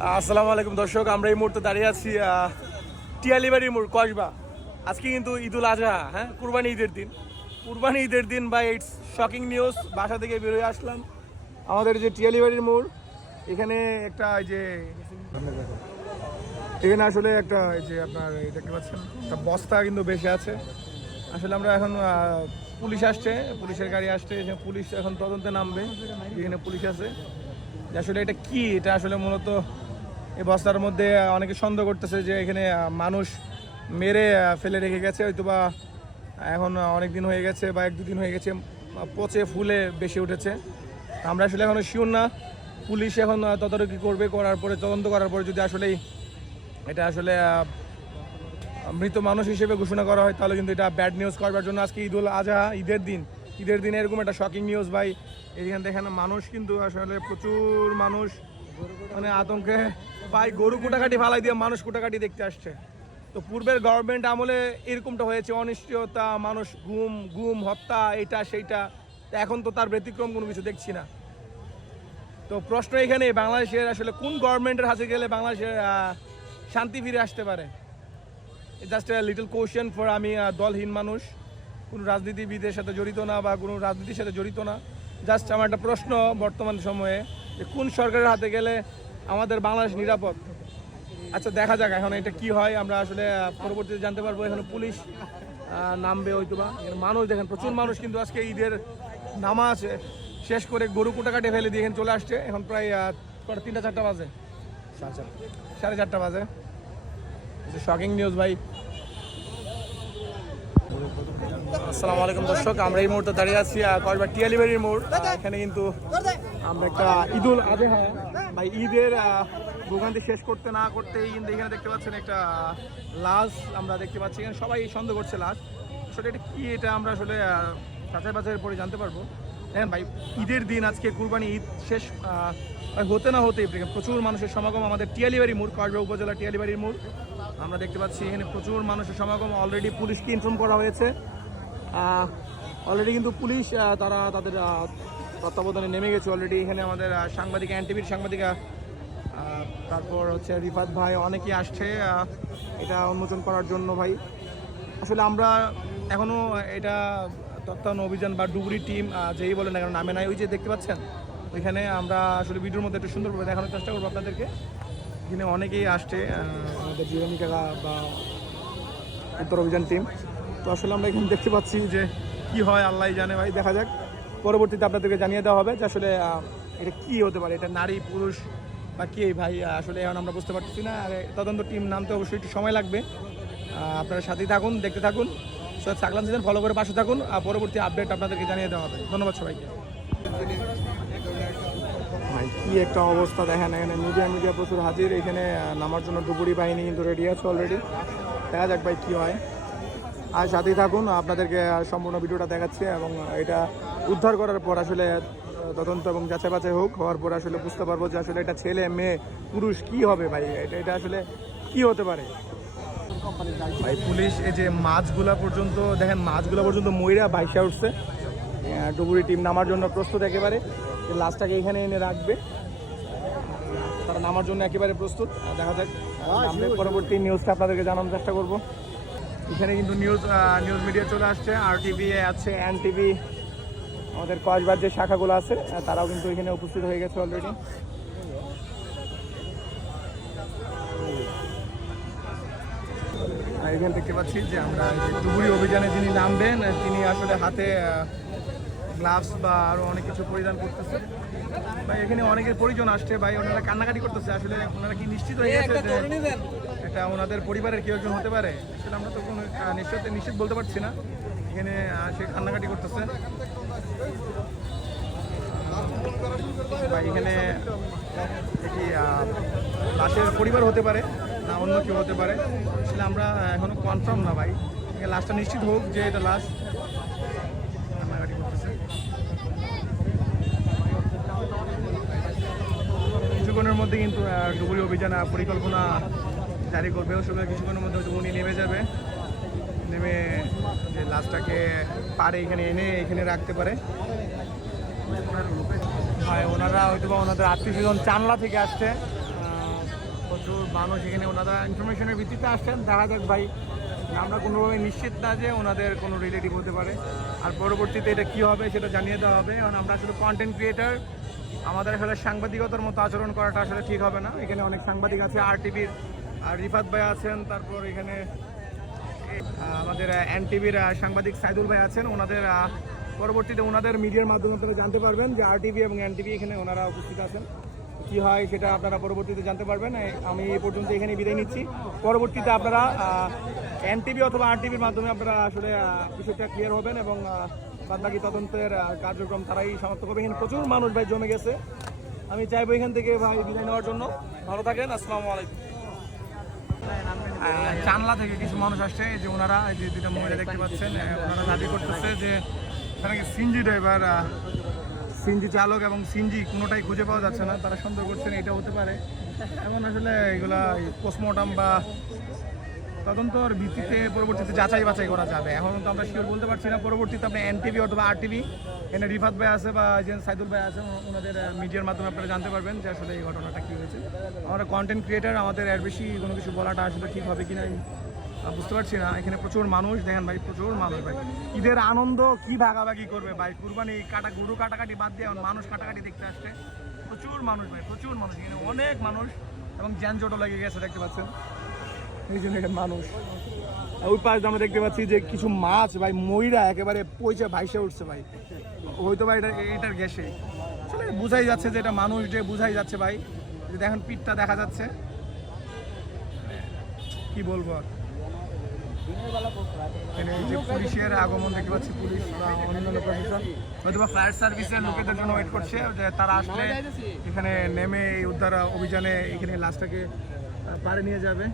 আসসালামু আলাইকুম দর্শক, আমরা এই মুহূর্তে দাঁড়িয়ে আছি টিয়ালিবাড়ির মোড় কসবা। আজকে কিন্তু ঈদুল আজহা, হ্যাঁ, কুরবানি ঈদের দিন বা ইটস শকিং নিউজ। বাসা থেকে বেরোয় আসলাম, আমাদের যে টিয়ালিবাড়ির মোড়, এখানে একটা এখানে আসলে একটা এই যে আপনার দেখতে পাচ্ছেন একটা বস্তা কিন্তু বেশি আছে। আসলে আমরা এখন পুলিশ আসছে, পুলিশের গাড়ি আসছে, পুলিশ এখন তদন্তে নামবে। এখানে পুলিশ আছে, আসলে এটা কি, এটা আসলে মূলত এই বস্তার মধ্যে অনেকে সন্দেহ করতেছে যে এখানে মানুষ মেরে ফেলে রেখে গেছে, হয়তো বা এখন অনেক দিন হয়ে গেছে বা 1-2 দিন হয়ে গেছে, পচে ফুলে বেশি উঠেছে। আমরা আসলে এখনও শিওর না। পুলিশ এখন তদারকি করবে, করার পরে তদন্ত করার পরে যদি আসলেই এটা আসলে মৃত মানুষ হিসেবে ঘোষণা করা হয়, তাহলে কিন্তু এটা ব্যাড নিউজ করবার জন্য। আজকে ঈদুল আজহা, ঈদের দিন এরকম একটা শকিং নিউজ ভাই। এখানে দেখেন মানুষ কিন্তু আসলে প্রচুর মানুষ, মানে আতঙ্কে ভাই গরু কুটাকাটি ফালাই দিয়ে মানুষ কুটাকাটি দেখতে আসছে। তো পূর্বের গভর্নমেন্ট আমলে এরকমটা হয়েছে, অনিশ্চয়তা, মানুষ গুম হত্যা, এইটা সেইটা। তো এখন তো তার ব্যতিক্রম কোনো কিছু দেখছি না। তো প্রশ্ন এখানে, বাংলাদেশের আসলে কোন গভর্নমেন্টের হাতে গেলে বাংলাদেশের শান্তি ফিরে আসতে পারে? জাস্ট লিটল কোয়েশ্চেন ফর আমি দলহীন মানুষ, কোনো রাজনীতিবিদের সাথে জড়িত না বা কোনো রাজনীতির সাথে জড়িত না। জাস্ট আমার একটা প্রশ্ন বর্তমান সময়ে, যে কোন সরকারের হাতে গেলে আমাদের বাংলাদেশ নিরাপদ? আচ্ছা, দেখা যাক এখন এটা কি হয়, আমরা আসলে পরবর্তীতে জানতে পারবো। এখানে পুলিশ নামবে হয়তো বা। মানুষ দেখেন, প্রচুর মানুষ কিন্তু আজকে ঈদের নামাজ শেষ করে গরু কুটাকাটি ফেলে দিয়ে এখানে চলে আসছে। এখন প্রায় 3টা-4টা বাজে, 4:30 বাজে। শকিং নিউজ ভাই। আসসালামু আলাইকুম দর্শক, আমরা এই মুহূর্তে দাঁড়িয়ে আছি কসবা টিয়ালিবাড়ির মোড়। এখানে কিন্তু আমরা একটা ঈদুল আজহা ভাই, ঈদের ভোগান্তি শেষ করতে না করতেই কিন্তু এখানে দেখতে পাচ্ছেন একটা লাশ আমরা দেখতে পাচ্ছি। এখানে সবাই সন্দেহ করছে লাশ, আসলে এটা কি, এটা আমরা আসলে যাচাই বাছাইয়ের পরে জানতে পারবো। দেখেন ভাই, ঈদের দিন আজকে, কুরবানি ঈদ শেষ হতে না হতেই প্রচুর মানুষের সমাগম আমাদের টিয়ালিবাড়ি মোড়, কসবা উপজেলা টিয়ালিবাড়ির মোড়। আমরা দেখতে পাচ্ছি এখানে প্রচুর মানুষের সমাগম। অলরেডি পুলিশকে ইনফর্ম করা হয়েছে, অলরেডি কিন্তু পুলিশ তারা তাদের তত্ত্বাবধানে নেমে গেছে অলরেডি। এখানে আমাদের সাংবাদিক, এনটিভির সাংবাদিকা, তারপর হচ্ছে রিফাত ভাই, অনেকেই আসছে এটা উন্মোচন করার জন্য। ভাই আসলে আমরা এখনও এটা তত্ত্বাবধান অভিযান বা ডুবুরি টিম যেই বলে না কেন নামে নাই। ওই যে দেখতে পাচ্ছেন ওইখানে, আমরা আসলে ভিডিওর মধ্যে একটু সুন্দরভাবে দেখানোর চেষ্টা করবো আপনাদেরকে। এখানে অনেকেই আসছে আমাদের জীবনীকা বা উত্তর অভিযান টিম। তো আসলে আমরা এখানে দেখতে পাচ্ছি যে কি হয় আল্লাহ জানে ভাই, দেখা যাক। পরবর্তীতে আপনাদেরকে জানিয়ে দেওয়া হবে যে আসলে এটা কি হতে পারে, এটা নারী পুরুষ বা কে ভাই, আসলে এখন আমরা বুঝতে পারতেছি না। আর তদন্ত টিম নামতে অবশ্যই একটু সময় লাগবে। আপনারা সাথেই থাকুন, দেখতে থাকুন, সৈয়দ সাকলান সিজন ফলো করে পাশে থাকুন। পরবর্তী আপডেট আপনাদেরকে জানিয়ে দেওয়া হবে। ধন্যবাদ সবাইকে। ভাই কি একটা অবস্থা দেখেন, এখানে মিডিয়া প্রচুর হাজির। এখানে নামার জন্য ডুবুরি বাহিনী কিন্তু রেডি আছে অলরেডি। দেখা যাক ভাই কি হয়, আর সাথেই থাকুন, আপনাদেরকে সম্পূর্ণ ভিডিওটা দেখাচ্ছে। এবং এটা উদ্ধার করার পর আসলে তদন্ত এবং যাচাই বাছাই হওয়ার পর আসলে বুঝতে পারবো যে আসলে এটা ছেলে মেয়ে পুরুষ কি হবে ভাই, এটা আসলে কি হতে পারে। ভাই পুলিশ এই যে মাছগুলা পর্যন্ত দেখেন, মাছগুলা পর্যন্ত ময়রা ভাইসা উঠছে। ডুবুরি টিম নামার জন্য প্রস্তুত একেবারে, যে লাশটাকে এখানে এনে রাখবে, তারা নামার জন্য একেবারে প্রস্তুত। দেখা যাক, পরবর্তী নিউজটা আপনাদেরকে জানানোর চেষ্টা করবো। এখানে কিন্তু নিউজ মিডিয়া চলে আসছে, RTV আছে, এনটিভি, আমাদের কসবার যে শাখাগুলো আছে তারাও কিন্তু এখানে উপস্থিত হয়ে গেছে অলরেডি। এখানে দেখতে পাচ্ছি যে আমরা ডুবুরি অভিযানে যিনি নামবেন, তিনি আসলে হাতে গ্লাভস বা আরও অনেক কিছু পরিধান করতেছে। ভাই এখানে অনেকের পরিজন আসছে ভাই, ওনারা কান্নাকাটি করতেছে। আসলে ওনারা কি নিশ্চিত হয়ে গেছে যে এটা ওনাদের পরিবারের কেউ একজন হতে পারে? আসলে আমরা তো কোনো নিশ্চিত বলতে পারছি না। এখানে সে কান্নাকাটি করতেছে ভাই। এখানে কি লাশের পরিবার হতে পারে না অন্য কেউ হতে পারে, আসলে আমরা এখনো কনফার্ম না ভাই। লাশটা নিশ্চিত হোক যে এটা লাশ। কান্নাকাটি করতেছে। কিছুক্ষণের মধ্যে কিন্তু ডুবুরি অভিযান পরিকল্পনা জারি করবে। ওই সময় কিছুক্ষণের মধ্যে উনি নেমে যাবে, নেমে যে লাশটাকে পারে এখানে রাখতে পারে। ভাই ওনারা হয়তো বা ওনাদের আত্মীয় স্বজন চানলা থেকে আসছে, প্রচুর মানুষ এখানে ওনারা ইনফরমেশনের ভিত্তিতে আসছেন। দেখা যাক ভাই, আমরা কোনোভাবে নিশ্চিত না যে ওনাদের কোনো রিলেটিভ হতে পারে, আর পরবর্তীতে এটা কী হবে সেটা জানিয়ে দেওয়া হবে। কারণ আমরা আসলে কন্টেন্ট ক্রিয়েটার, আমাদের আসলে সাংবাদিকতার মতো আচরণ করাটা আসলে ঠিক হবে না। এখানে অনেক সাংবাদিক আছে, RTVর আর রিফাত ভাই আছেন, তারপর এখানে আমাদের NTVর সাংবাদিক সাইদুল ভাই আছেন। ওনাদের পরবর্তীতে ওনাদের মিডিয়ার মাধ্যমে আপনারা জানতে পারবেন যে RTV এবং NTV এখানে ওনারা উপস্থিত আছেন। কী হয় সেটা আপনারা পরবর্তীতে জানতে পারবেন। আমি এই পর্যন্ত এখানে বিদায় নিচ্ছি। পরবর্তীতে আপনারা NTV অথবা RTVর মাধ্যমে আপনারা আসলে বিষয়টা ক্লিয়ার হবেন এবং বাদবাকি তদন্তের কার্যক্রম তারাই সমাপ্ত করবে। এখানে প্রচুর মানুষ ভাই জমে গেছে। আমি চাইবো এখান থেকে ভাই বিদায় নেওয়ার জন্য। ভালো থাকেন, আসসালামু আলাইকুম। চানলা থেকে কিছু মানুষ আসছে, এই যে ওনারা, এই যে দুটা মহিলা দেখতে পাচ্ছেন, ওনারা দাবি করতেছে যে নাকি সিএনজি ড্রাইভার, সিএনজি চালক এবং সিএনজি কোনোটাই খুঁজে পাওয়া যাচ্ছে না। তারা সন্দেহ করছেন এটা হতে পারে। এখন আসলে এগুলা পোস্টমর্টম বা তদন্তর ভিত্তিতে পরবর্তীতে যাচাই বাছাই করা যাবে। এখন তো আমরা শিওর বলতে পারছি না। পরবর্তীতে আপনি NTV অথবা RTV, এখানে রিফাত ভাই আছে বা যে সাইদুল ভাই আছে, ওনাদের মিডিয়ার মাধ্যমে আপনারা জানতে পারবেন যে আসলে এই ঘটনাটা কী হয়েছে। আমরা কন্টেন্ট ক্রিয়েটার, আমাদের এর বেশি কোনো কিছু বলাটা আসলে ঠিক হবে কিনা বুঝতে পারছি না। এখানে প্রচুর মানুষ দেখেন ভাই, প্রচুর মানুষ ভাই। ঈদের আনন্দ কি ভাগাভাগি করবে ভাই, কুরবানি গরু কাটাকাটি বাদ দিয়ে মানুষ কাটাকাটি দেখতে আসছে। প্রচুর মানুষ ভাই, প্রচুর মানুষ, এখানে অনেক মানুষ এবং যানজটও লেগে গেছে দেখতে পাচ্ছেন। এই জন্য এখানে মানুষ। ওই পাশে আমরা দেখতে পাচ্ছি যে কিছু মাছ ভাই ময়রা একেবারে পয়সা ভাইসে উঠছে ভাই, হয়তো ভাই এটার গ্যাসে আসলে বোঝাই যাচ্ছে যে এটা মানুষ, যে বোঝাই যাচ্ছে ভাই, যে দেখেন পিঠটা দেখা যাচ্ছে। কি বলবো আর, যে পুলিশের আগমন দেখতে পাচ্ছি, পুলিশ বা অন্যান্য প্রশাসন হয়তো বা ফায়ার সার্ভিসের লোকেদের জন্য ওয়েট করছে যে তারা আসলে এখানে নেমে এই উদ্ধার অভিযানে এখানে লাশটাকে পারে নিয়ে যাবে।